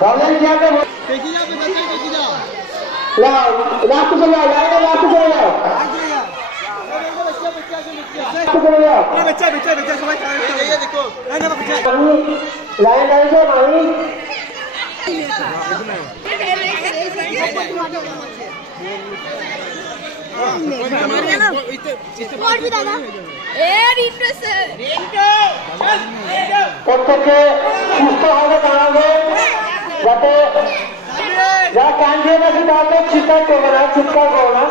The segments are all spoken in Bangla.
ভলেন্টিয়ারকে দেখি যাবে দেখি দেখি যাও লাও লাস্ট চলে যাও লাস্ট চলে যাও চলে যাও बच्चा बच्चा बच्चा সবাই ये देखो ना ना बच्चा লাইন দাঁড়িয়ে মানি প্রত্যেকে সুস্থভাবে দাঁড়াবে যাতে যারা ক্যান্ডিডেট আছে তাদের চিৎকার করবে না চিৎকার করবে না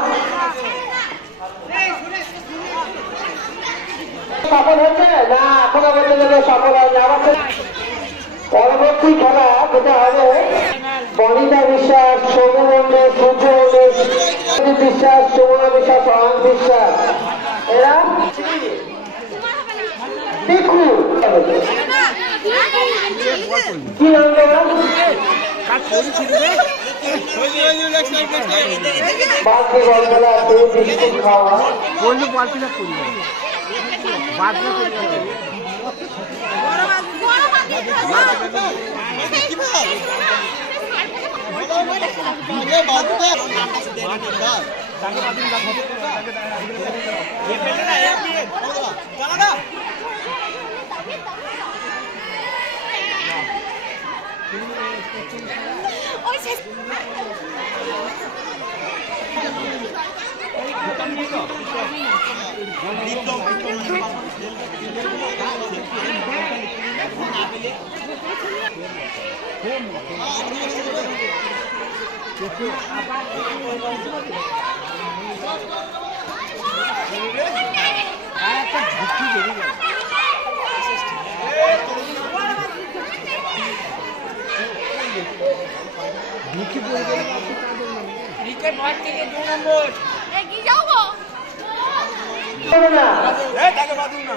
সফল হচ্ছে না এখনো বলতে গেলে সফল হয়নি আবার পরবর্তী খেলা যেটা হবে বনিতা বিশ্বাস সৌম্য মন্ডল সূর্য মন্ডল বিশ্বাস সুমনা বিশ্বাস অয়ন বিশ্বাস এরা দেখু কি নাম দেওয়া বাকি বলবেলা বিস্কুট খাওয়া বললো পাল্টিটা করি বাদ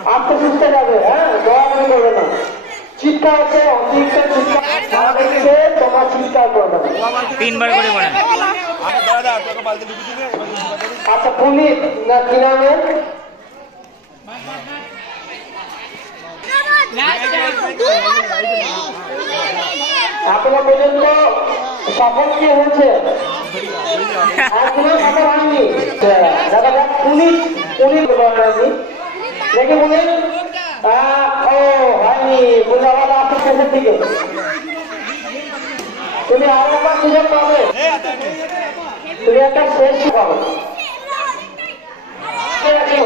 आपको सुनते जाবে হ্যাঁ দয়া করবে না চিৎকার হচ্ছে অতিরিক্ত চিৎকার সারা দেখছে তোমার চিৎকার করবে না তিনবার করে বলেন আচ্ছা পুলিশ না কি নামে এখনো পর্যন্ত সফল কি হয়েছে এখনো সফল হয়নি দেখা যাক পুলিশ পুলিশ হয়নি দেখে পুলিশ ও হয়নি পুলিশ আবার আসছে শেষের দিকে তুমি আরো একটা সুযোগ পাবে তুমি একটা শেষ পাবে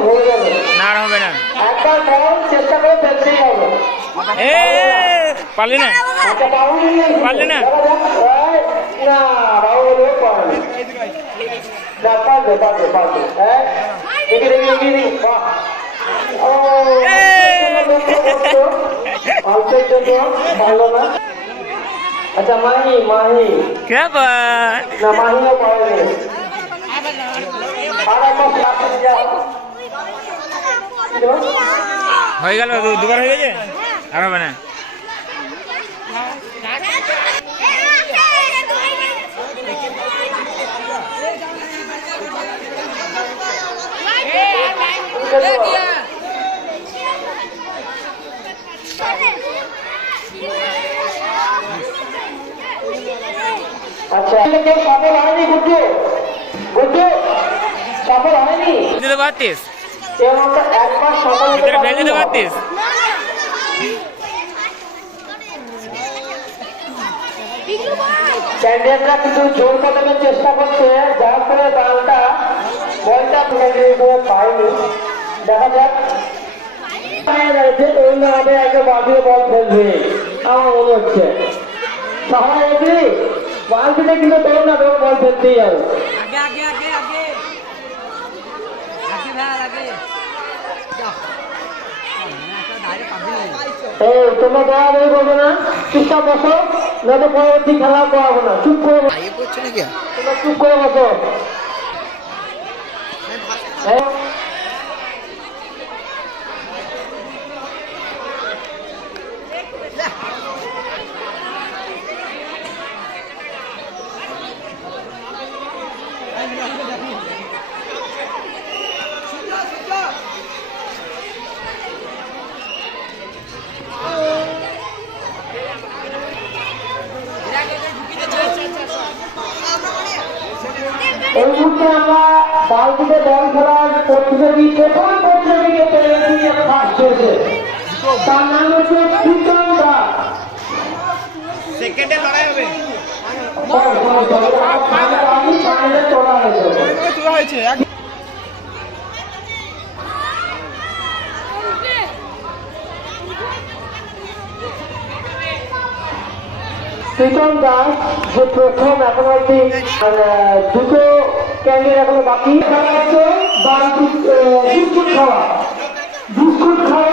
হয়ে যাবে না আর হবে না একবার বল চেষ্টা করে ফেলতেই হবে পারলি না আচ্ছা বাবু পারলি না না বাবু বলে পারবে না পারবে পারবে পারবে হ্যাঁ দেখি দেখি দেখি দেখি ও অল্পের জন্য পারলো না আচ্ছা মাহি মাহি क्या बात না মাহিও পারেনি আর একবার সাথে যাও হয়ে গেল দুবার হয়ে গেছে আর হবে না আচ্ছা কেউ সফল হয়নি গুড্ডু গুড্ডু সফল হয়নি দিতে পারতিস কেউ একবার সফল হতে ভিতরে ফেলে দিতে পারতিস ক্যান্ডিডেটরা কিন্তু জোর কদমের চেষ্টা করছে যার ফলে দলটা বলটা পায়নি দেখা যাক অন্য আগে আগে বাঁধিয়ে বল ফেলবে আমার মনে হচ্ছে সবাই এগ্রি বালতিতে কিন্তু তোর না তোর বল ফেলতেই যাবে তোমরা দয়া দয়া করবে না চুপচাপ বসো নয়তো পরবর্তী খেলা করাবো না চুপ করে তোমরা চুপ করে বসো বালতিতে বল খেলার প্রতিযোগী প্রথম প্রতিযোগীকে পেয়েছি ফার্স্ট হয়েছে। তার নাম হচ্ছে প্রীতম দাস। সেকেন্ডে লড়াই হবে ফাইনালে তোলা হয়েছে। তোলা হয়েছে প্রীতম দাস যে প্রথম এখন অব্দি দুটো ক্যান্ডিডেট এখনো বাকি। খেলা হচ্ছে বিস্কুট খাওয়া। বিস্কুট খাওয়া